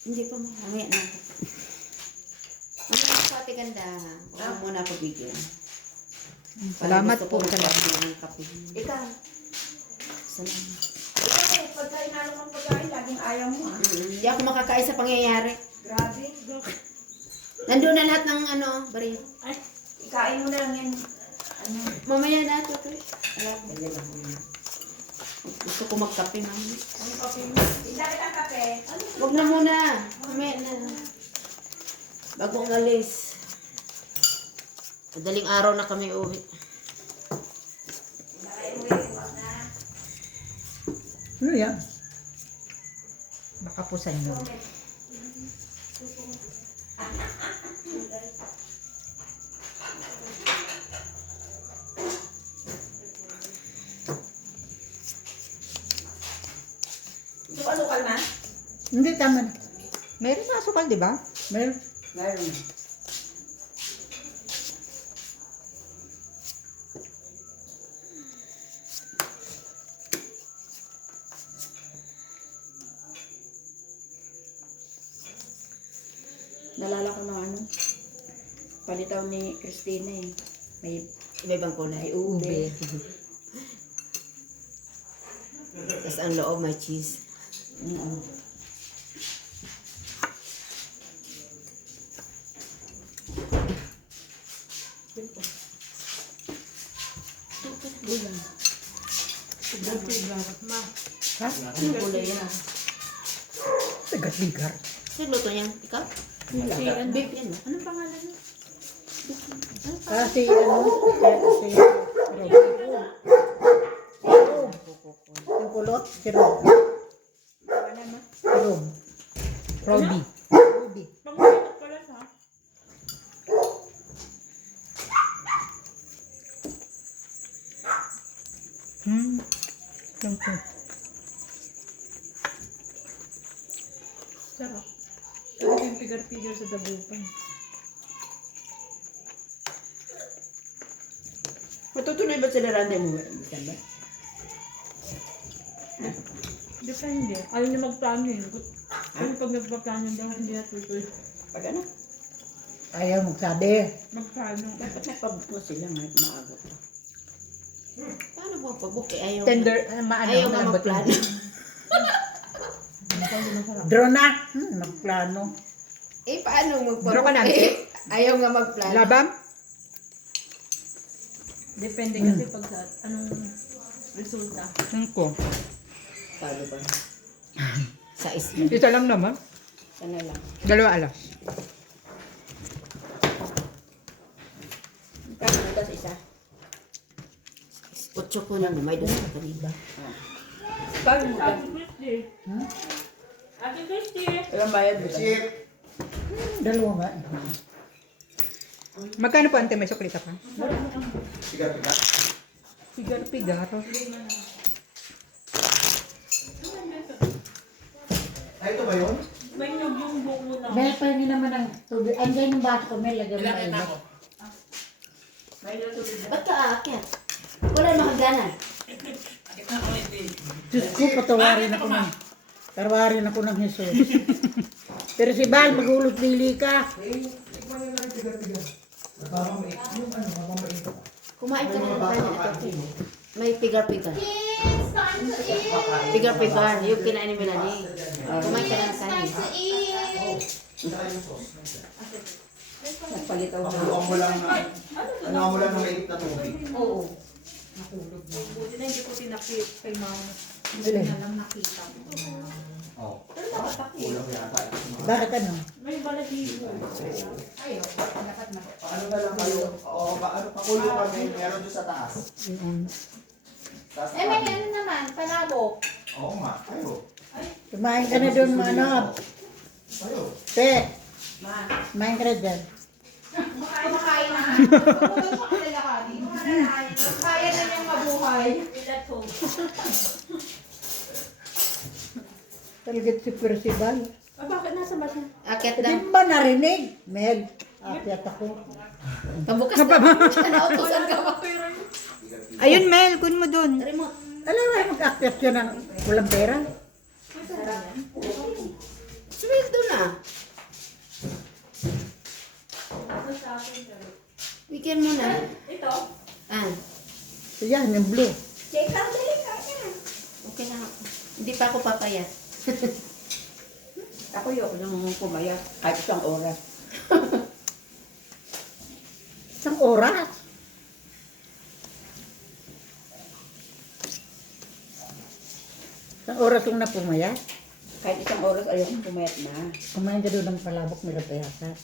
Hindi pa mamaya na. Mamaya sa ate ganda. Huwag mo muna ako bigyan. Salamat Gusto po. ko Salamat. ng kape. Ikaw. Salamat. Ikaw eh, pagka inalo kang pagkain, laging ayaw mo ah. Hindi ako makakain sa pangyayari. Grabe. Nandun na lahat ng bariya. Ay, ikain mo na lang yan. Ano? Mamaya na ito. Alam mo. Gusto ko magkape, mami. Ang kape mo. Ilagay ang kape. Huwag na muna. Mamaya na. Bago ang alis. Madaling araw na kami uwi. Ilagay mo yung wag na. Ano yan? Baka po sa inyo. Sukal-sukal na? Hindi, tama na. Meron na asukal, di ba? Meron. Meron. Nalala ko ng ano, palitaw ni Christina eh. May Iba-ibang kulay. Ube. Tapos ang loob may cheese. Ha? Ang kulay yan. Bigat-bigat. Sino luto niyan? Ikaw? Si Beef yan. Anong pangalan mo? Kasi si yung kulot, si Rob. Si Rob. Robbie. Robbie. Lang po. Sarap. Sarap yung pigar-pigar sa dabupan. matutuloy ba sila Randy mo? December? Depende. Ayaw niya magplano yun. Ano pag nagpaplano daw, hindi natutuloy. Pag ano? Ayaw magsabi. Magplano. Dapat nagpabook mo sila ngayon maaga pa. Paano mo pag-book? Ayaw Tender, maano, Ayaw nga malambot magplano. yun. Drone na. Magplano. Paano magpag-book? Draw ka na, ate? Ayaw nga magplano. Labam? Depende kasi pag sa anong resulta. Ko. Paano ba? Sa isla. Isa lang naman. Sana lang. 2 alas. Kaya mo sa isa. 8 ko lang. May doon sa kanila. Kaya mo ka. Ate Christy! Ilang bayad mo ka? 2 nga. Magkano po ante may suklita pa? Pigar-pigar. Ay, ito ba yun? May nyug yung buko na. Dahil pa rin naman ang tubig. Andiyan yung baso ko, may lagay mo Ilan na ako? Ba't ka aakyat? Wala makagana. Diyos ko, patawarin ako ng... Tarwarin ako ng Jesus. Pero si Bal, magulot dili ka. Tikman nyo na rin tiga-tiga. Mababamait. Yung ano, mababamait. Kumain ka na ng kanya. May pigar-pigar. Pigar-pigar. Yung kinain ni Melanie. Kumain ka na ng kanya. Saka yung sauce. Nagpalitaw na. Haluan mo lang na, haluan mo lang ng mainit na tubig. Oo. Buti na hindi ko tinakit kay mama. Alin? Oh. Kulang yata. Bakit ano? May balahibo. Paano na lang kayo? Oo, paano pakulo kami? Meron doon sa taas. Taas Eh, may ano naman, palabok. Oo nga, kayo. Kumain ka na doon, ano? Kayo. Te, kumain ka na dyan. Kumakain na. Kaya na niyang mabuhay. Talagang si Percival. Ah, bakit nasa ba siya? Akyat Hindi lang. ba narinig? Mel, akyat ako. Kabukas na. Nautusan ka ba? Ayun, Mel, kun mo doon. Remote. Alam mo, mag-akyat siya ng walang pera. Sweldo na. Weekend mo na. Ito? Ah, So yan, yung blue. Check out, dali ka yan. okay na ako. Hindi pa ako papayat. Ako yun, nang pumayat. Kahit isang oras. Isang oras. Isang oras yung napumayat. Kahit isang oras, ayun, pumayat na. Kumain ka doon ng palabok nila payasa.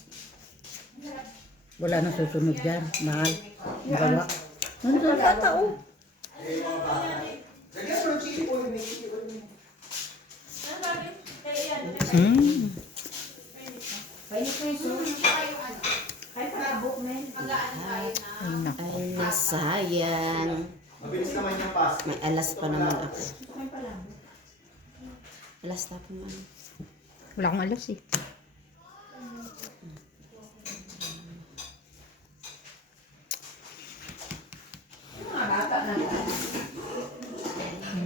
Wala nang susunod dyan. Mahal. Magawa. Nandun sa tao. Lagyan mo ng chili oil, may chili oil. Pwede ko yung sunod pa yung ano. Kahit palabok, men. Pag-aan tayo na. Ay, sayang. Mabilis naman yung pasta. May alas pa naman ako. Alas na po man. Wala akong alas eh.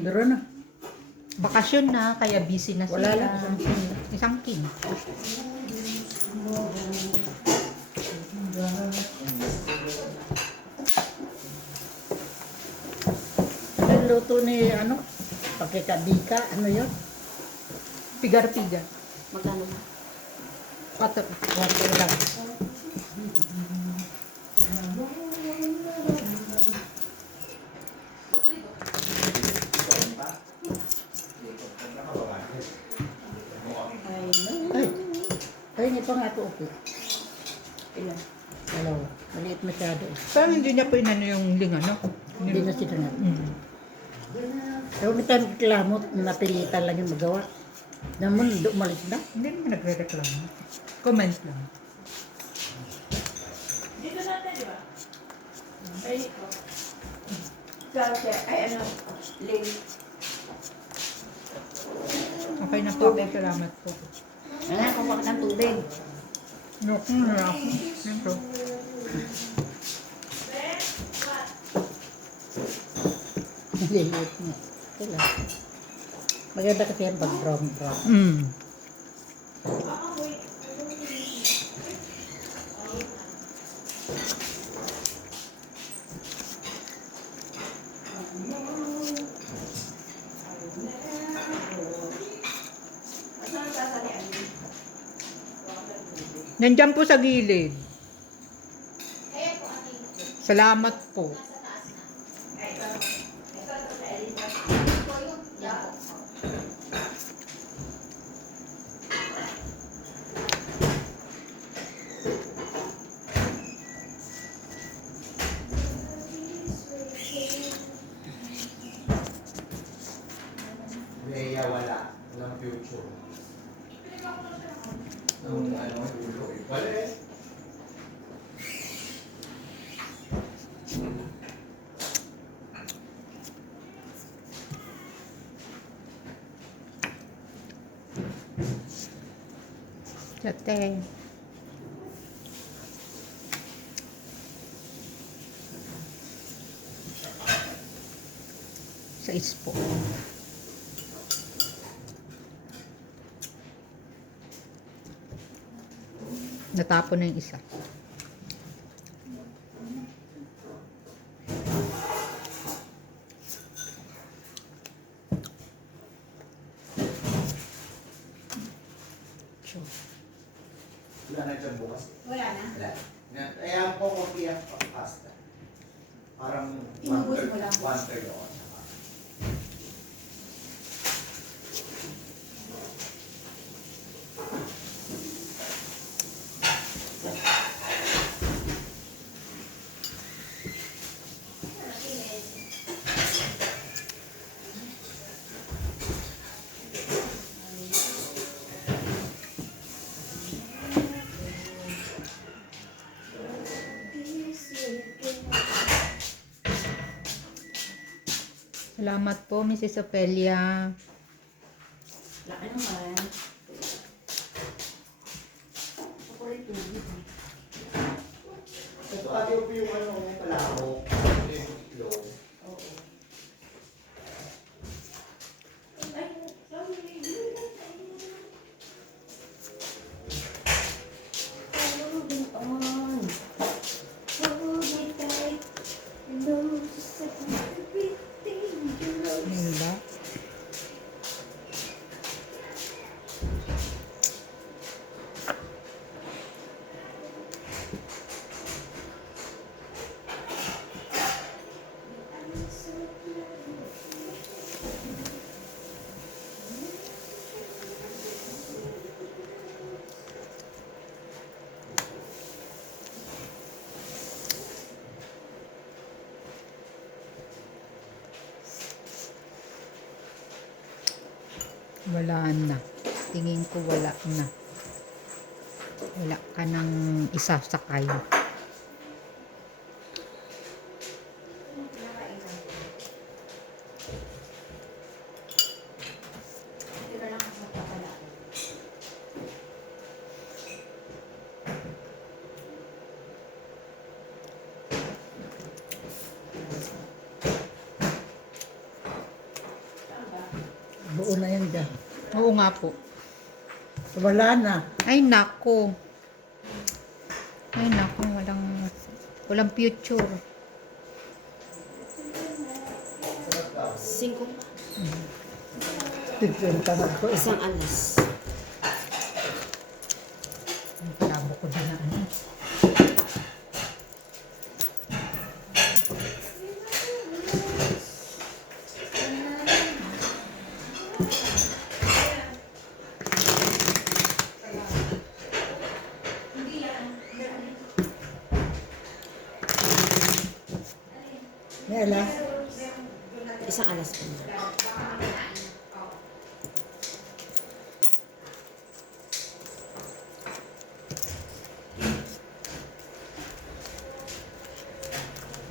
Duro na. Bakasyon na, kaya busy na sila. Wala lang. Isang king. Ang luto ni ano? Pagkikabika. Ano yun? Pigar-pigar. Magkano ba? 4. Water lang. Ay. Ay, hindi pa nga ito okay. Ilan? Dalawa. Maliit masyado. Saan hindi niya pa inano yung linga, no? Hindi na sila nga. Mm. Pero may time reklamot, napilitan lang yung magawa. Naman, umalis na. Hindi naman nagre-reklamo. Comment lang. Ay, ano, Ling. Okay na po ako. Salamat po. Wala, kuha ka ng tubig. Naku, naku. Ito. Naliliit niya. Wala. Maganda kasi yan pag brown. Mm. Nandiyan po sa gilid. Salamat po. Leia, wala. Walang future. Ang ano, dulo. Wala eh. Dati. Sa ispo. Natapon na yung isa. Wala na dyan bukas. Wala na. Wala. Kaya po ko kaya pasta. Parang Inubos mo lang. 1/3 ako. Salamat po, Mrs. Opelia. Laki naman. Ito ate po yung ano, yung palako. Yung itlog. Wala na. Tingin ko wala na. Wala ka nang isasakay. Buo na yan dyan. Oo nga po. Wala na. Ay, nako. Ay, nako. Walang future. 5. Tigpinta na ko. Isang alas. Ang kalabo ko din na ano. May alas. Isang alas po.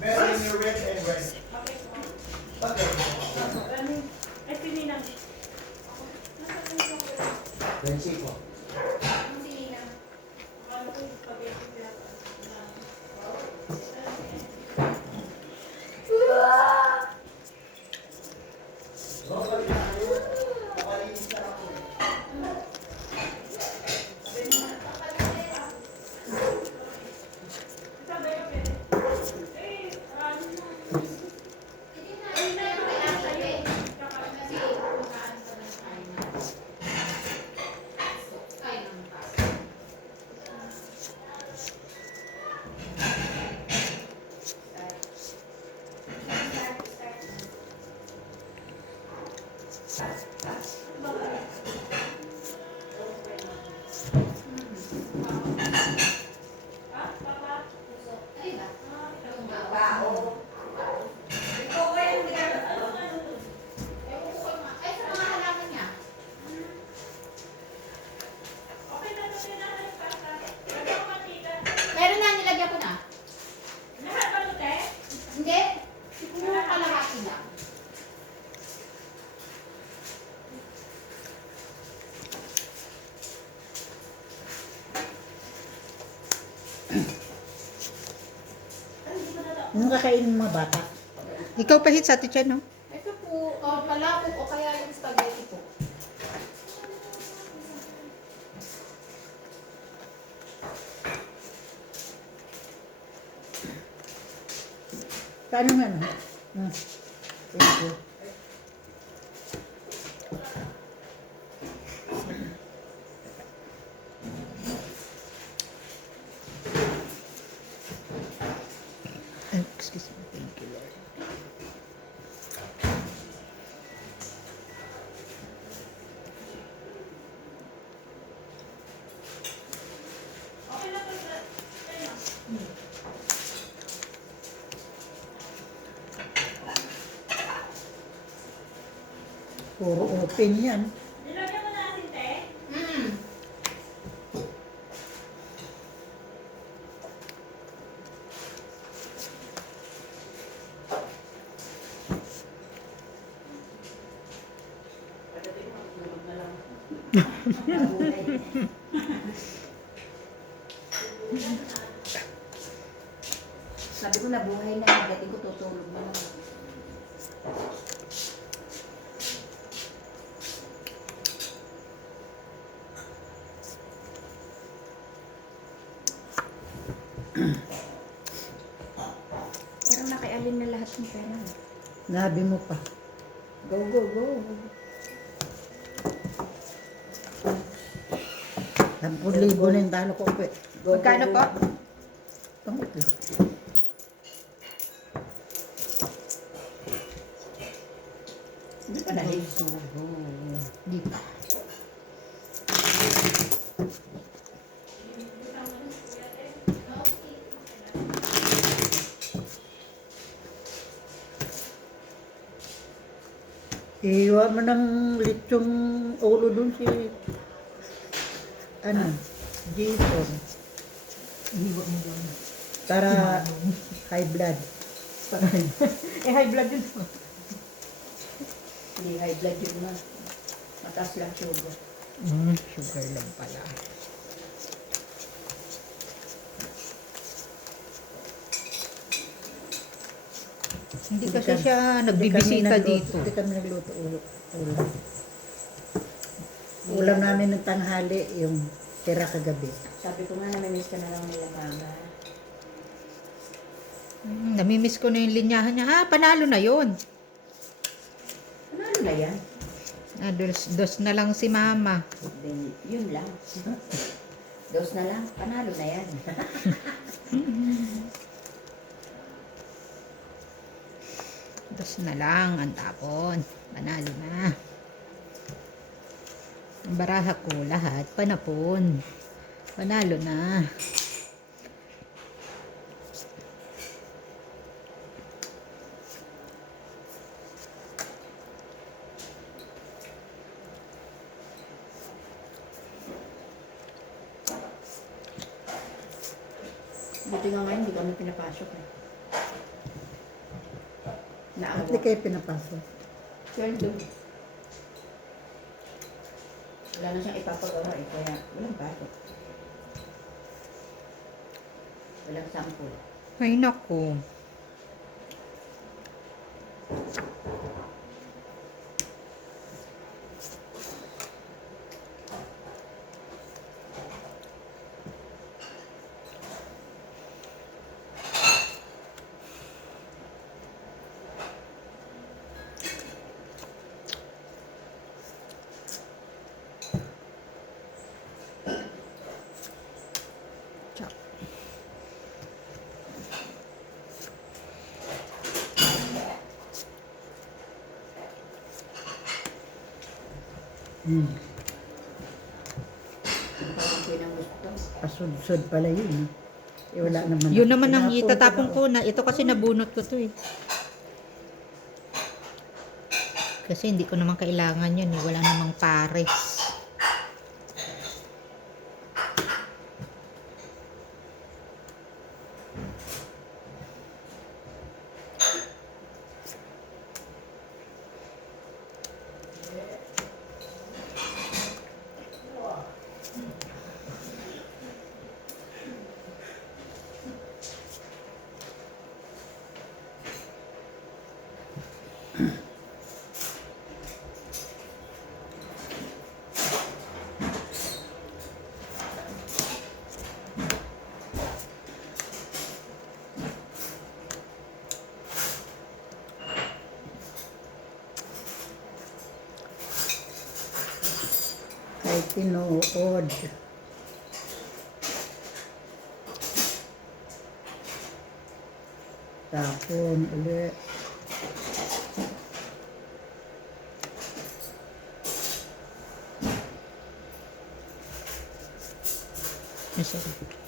Meron yung red and red. Okay. Ay, pininang. Benchiko. Meron na, nilagyan ko na. Hindi. Siguro kalahati lang. Yung kakainin ng mga bata. Ikaw pahit sa atin no? Ito po, palabok o kaya yung spaghetti po. Paano nga no? Thank you. Excuse me. Thank you, Lord. Puro open yan. Mm. Sabi ko nabuhay na yung dating ko tutulog na lang. Parang nakialin na lahat ng pera. Nabi mo pa. Go, go, go. 10,000 na yung talo ko po. Magkano po? Tungkol. Hindi pa dahil. Di pa. Iwa mo ng litsong ulo dun si, Jason. Ihiwa mo doon. Para high blood. Eh, high blood yun. Hindi high blood yun na. Mataas lang sugar. Sugar lang pala. Hindi kasi siya nagbibisita dito. Hindi kami nagluto ulam. Ulam namin ng tanghali, yung tira kagabi. Sabi ko nga, namimiss ka na lang nila mama. Namimiss ko na yung linyahan niya. Panalo na yun. Ano na yan? Dos na lang si mama. Then, yun lang. Dos na lang, panalo na yan. Dos na lang ang tapon. Panalo na. Ang baraha ko lahat panapon. Panalo na. Buti nga ngayon, hindi kami pinapasok eh. At Naawa. di kayo pinapasok. Sweldo. Wala na siyang ipapagawa eh, kaya walang pasok. Walang sample. Ay naku. Parang ko yung gusto. Pasud-sud pala yun. Eh, wala naman. Yun naman ang Tinapon itatapon na ko na. Ito kasi nabunot ko to eh. Kasi hindi ko naman kailangan yun eh. Wala namang pares. Kahit tinuod. Tapon ulit. Sorry.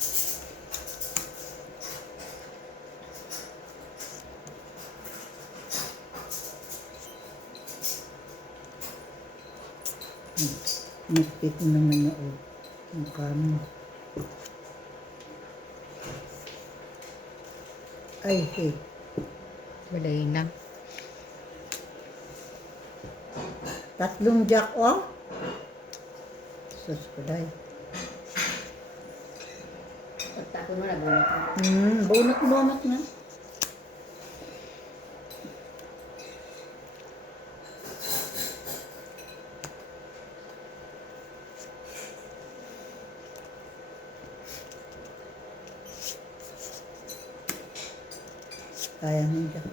Nipit mo naman na mukha mo. Ay, hey. Wala na. Tatlong jack, oh. Sus ko dahil. Pagtapon mo na, bunot mo. Bunot-bunot na. Kaya ng jack.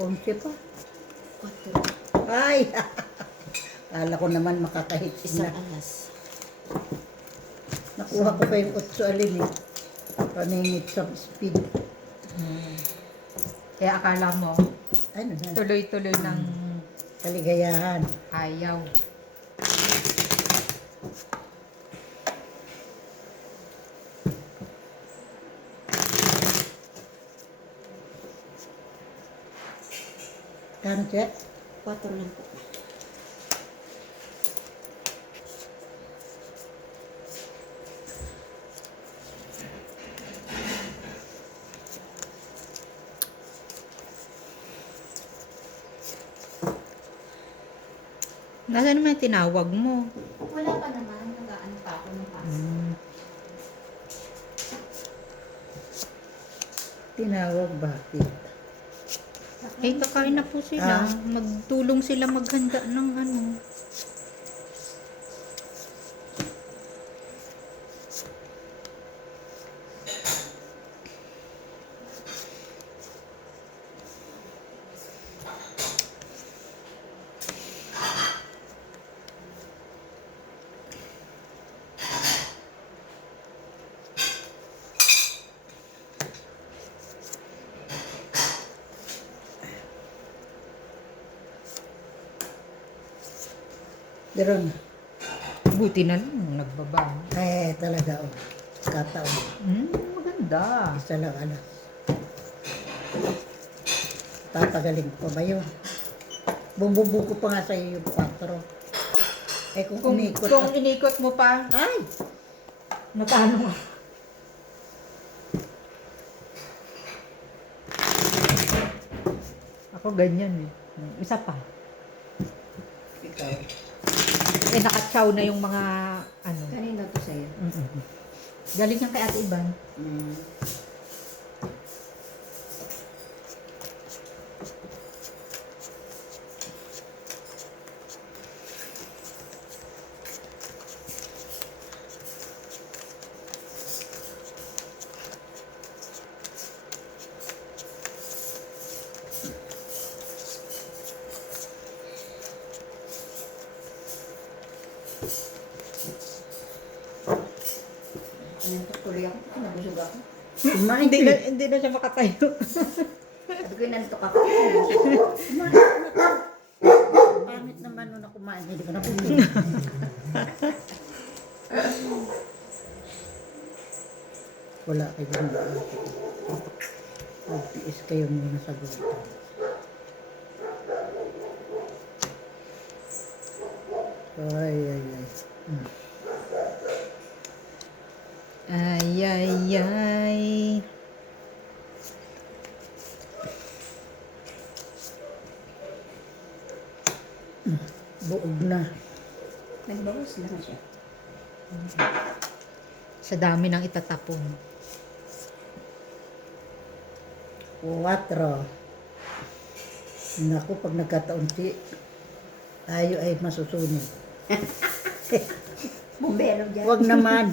Onse pa. Ay! Kala ko naman makakahit na. alas. Nakuha ko pa yung 8 alin eh. Paningit sa speed. Kaya akala mo, Ano na? tuloy-tuloy ng Kaligayahan. ayaw. Kano siya? 4 lang po. Nasaan naman yung tinawag mo? Wala pa naman. Nag-ano pa ako ng pasok. Tinawag bakit? Eh, kakain na po sila. Ah. Magtulong sila maghanda ng ano. Diron. Buti na lang, nagbaba. Talaga, oh. Kataon. Maganda. Isa lang, alas. Tatagaling pa ba yun? Bumbubuko pa nga sa'yo yung 4. Eh, kung umikot Kung inikot mo pa, ay! magkano nga? Ako ganyan eh. Isa pa. Ikaw. Eh, nakatsaw na yung mga ano. Kanino to sa'yo? Galing yan kay Ate Iban. Mm. Nantok tuloy ako. Nabusog ako. Kumain Hindi ka na, eh. hindi na siya makatayo. Sabi ko nantok ako. Pangit naman nung nakumain. Hindi ko napunin. Wala kayo na ate. Magtiis kayo muna sa gusto. Ay, ay, ay. Ay, ay, ay. Buog na. Nagbawas lang siya. Sa dami ng itatapon. 4. Naku, pag nagkataon si tayo ay masusunod. Bumbero dyan. Huwag naman.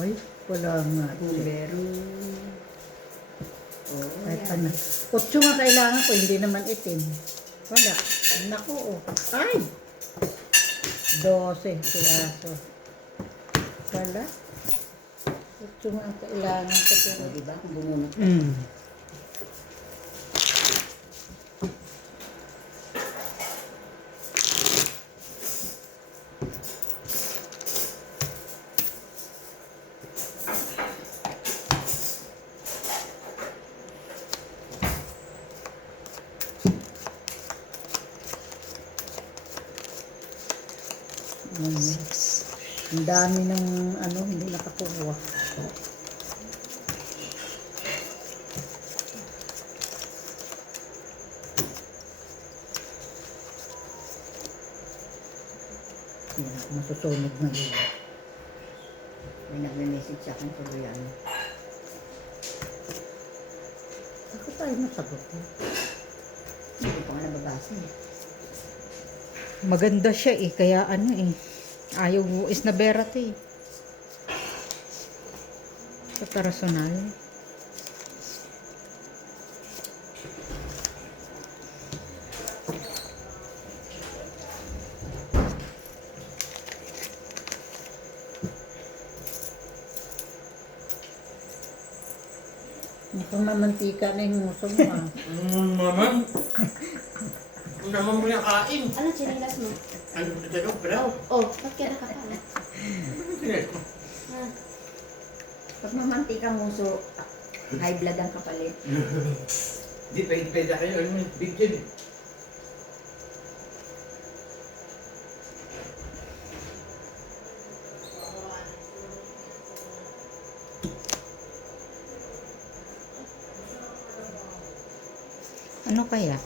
Ay, wala nga. Bumbero. Ay, pana. 8 nga kailangan ko, hindi naman itim. Wala. Naku, oh. Ay! 12 piraso. Wala. 8 nga kailangan ko. Pero, Diba? Bumunot. Ang dami ng ano, hindi nakakuha. Kaya masusunog na yun. May nagme-message sa akin tuloy yan. Ako tayo nasagot mo. Hindi ko nga nababasa eh. Maganda siya eh, kaya ano eh. Ayaw is na berat eh. Sa personal. Mukhang mamantika na yung muso mo ah. Mama, ang naman mo yung kain. Ano chinilas mo? Ano na dyan, bro? Oh, ba't kaya nakapala? Pag mamantikang muso, high blood ang kapalit. Di pwede kayo. Ano yung big chin? Ano kaya?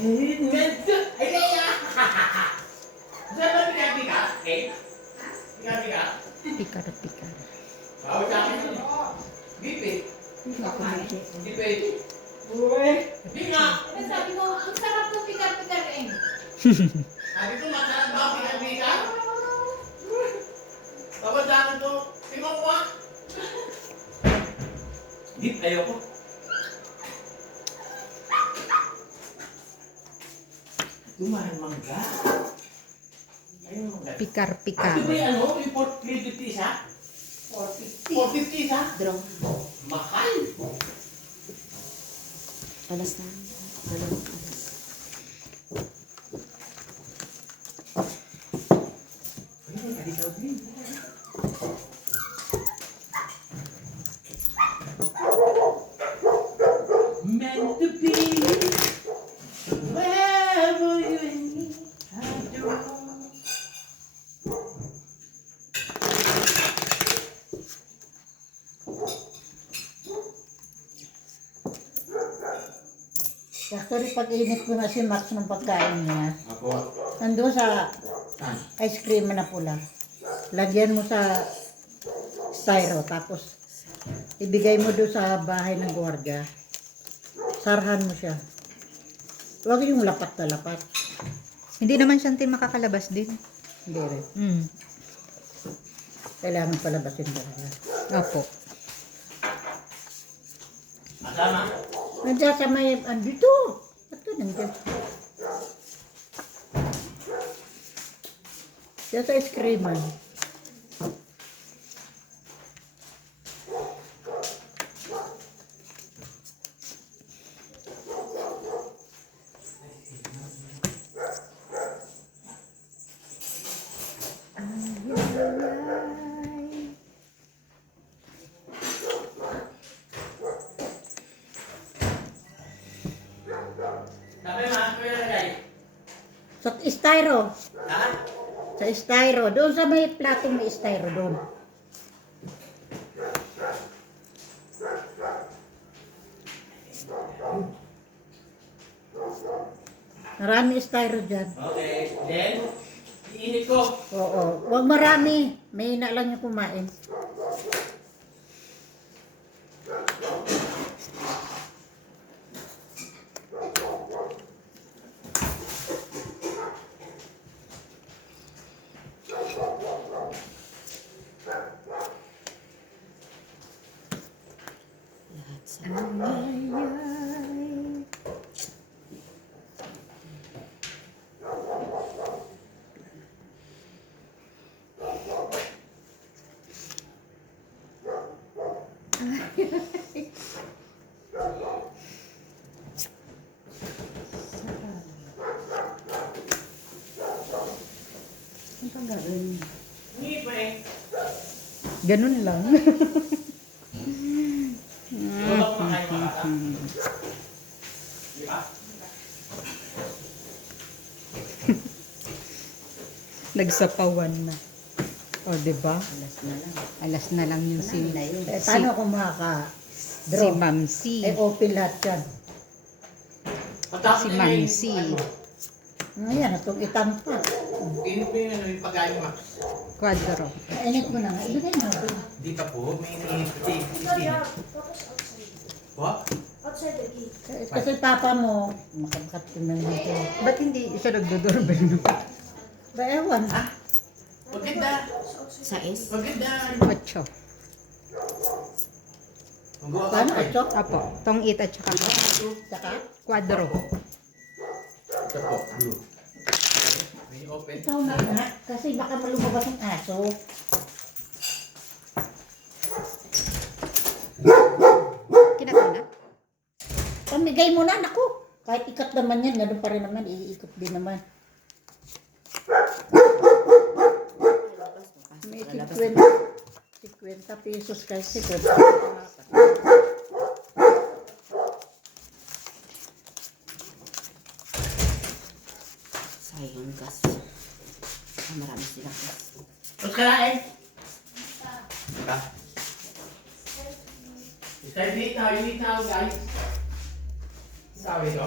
Ay, kaya! Saan ba pika-pika? Eh? Pika-pika? Pikar-pikar. Bawal sa akin yun. Bipit. Hindi pwede. Hindi nga. Ano sabi mo, ang sarap ng pikar-pikar eh. Sabi ko, masarap ba ang pika-pika? Bawal sa akin to. Tingnan ko ah. Hindi, ayoko. Dumahan mangga. Ayun mangga. Pikar-pikar. Ito ba yung ano? Yung 450 isa? 450 isa? Drone. Mahal. Alas na. Dalawang alas. Ayun, kalikaw din. Meant to be wherever you and me have to go. Actually, pag init ko na si Max ng pagkain niya, Ako. nandun sa ice cream na pula. Lagyan mo sa styro, tapos ibigay mo doon sa bahay ng gwardiya. Sarhan mo siya. Huwag yung lapat na lapat. Hindi naman siya tin makakalabas din. Hindi rin. Mm. Kailangan palabasin talaga. Opo. Masama. Nandiyan sa may, andito. Ito, nandiyan. Diyan sa ice creaman. Sabi ma, kuya lagay. Sa styro. Ha? Sa styro. Doon sa may platong may styro doon. Marami styro dyan. Okay. Then, iinit ko. Oo. Huwag marami. May na lang yung kumain. Hindi pa eh. Ganun lang. Wala ko makain makata. Di ba? Nagsapawan na. O, diba? Alas na lang. Alas na lang yung si, Eh, paano kung si makaka-draw? Mamsi. Eh, open lahat yan. Pagtapos Si na Mamsi. Ngayon, itong itampa. Init mo yung ano yung pagkain mo. Quadro. Init mo na nga. Ibigay mo. Di pa po, may iniinit kasi. Po? Kasi papa mo, makakat ko na dito. Ba't hindi siya nagdodoorbell no? Ba, ewan. Maganda. Sais. Maganda. 8. Magawa ka Paano, pa eh. 8? Apo, tong 8 at saka Saka? kwadro. Ito po, blue. May open. Ikaw na nga, kasi baka malumabas ang aso. Kinakuna? Pamigay mo na, naku. Kahit ikat naman yan, gano'n pa rin naman, iikot din naman. May 50 pesos kasi 50. Sayang gas. Marami sila gas. Tapos kalain. Ika. You need now, guys. Sabi ko.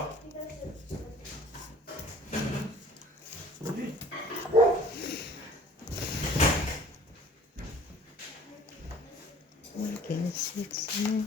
Guess it's me.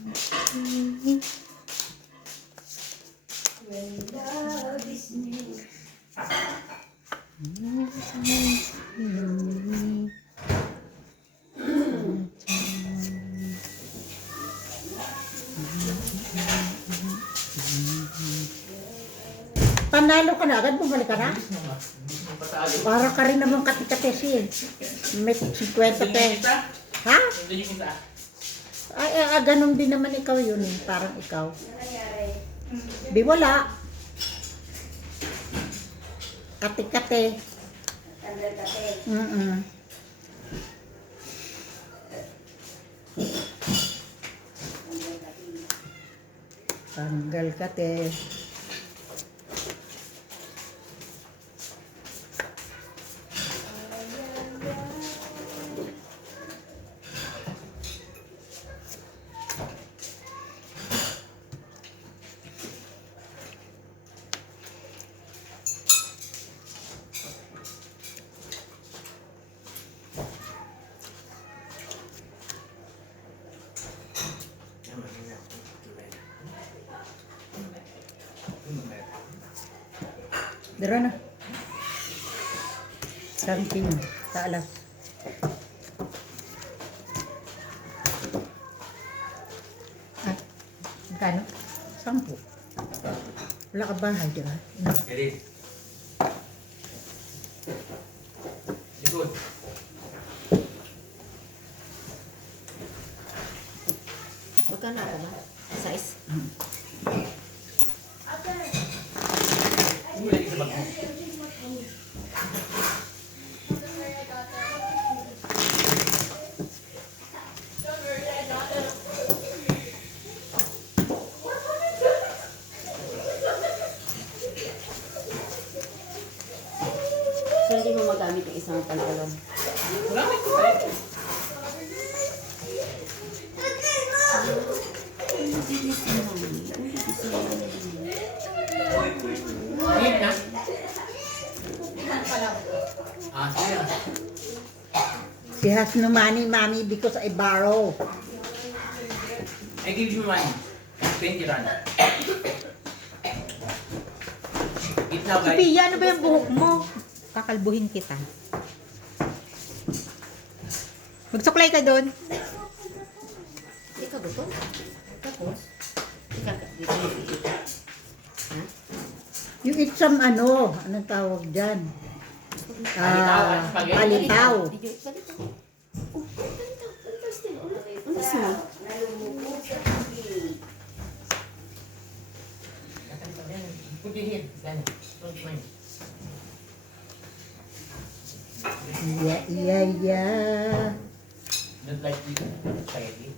Panalo ka na agad, bumalik ka na. Patalo. Para ka rin naman katikatesi. May 50 pesos. Ha? Ito yung isa. Ay, ganun din naman ikaw yun eh. Parang ikaw. Di wala. Kate-kate. Mm-mm. Tanggal kate. Dara na. Something. Sa alas. Ah, magkano? 10. Wala ka bahay, di ba? No. Ready? Likod. Magkano ako ba? Sais. Mula sa bag mo. So, hindi mo magamit yung isang pantalon. Magamit ko pa eh. Ayun na. Ah, sige na. She has no money, mommy, because I borrow. I give you money. 20 rand. Eat now, guys. Sophia, ano ba yung buhok mo? Kakalbuhin kita. Magsuklay ka doon. Hindi ka gutom. Tapos, dito nag-iit. Ha? You eat some anong tawag dyan? Palitaw at spaghetti. Palitaw. Video, palitaw. Oh, palitaw. Palitaw still. Unas mo. Put your hand. Then, don't mind. Yeah. Don't like this spaghetti.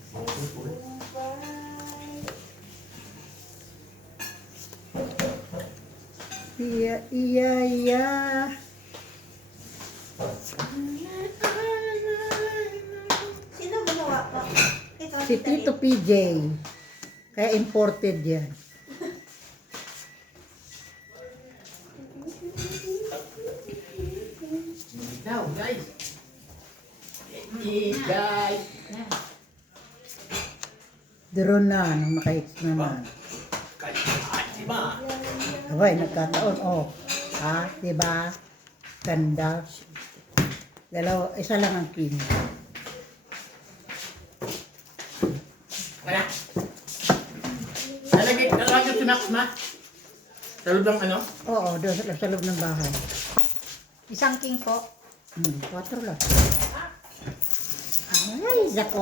Yeah. Sino gumawa pa? Ikaw, Si Tito PJ. Kaya imported yan. Now, guys. Eat, guys. Drone na, nung naka-hits naman. ba? Abay, nagkataon. Oh. Ha? Diba? Ganda. Dalawa, isa lang ang king. Kaya? Nalagay si Max ma? Sa loob ng ano? Oo, doon sa loob ng bahay. Isang king po. 4 lang. Ay, zako.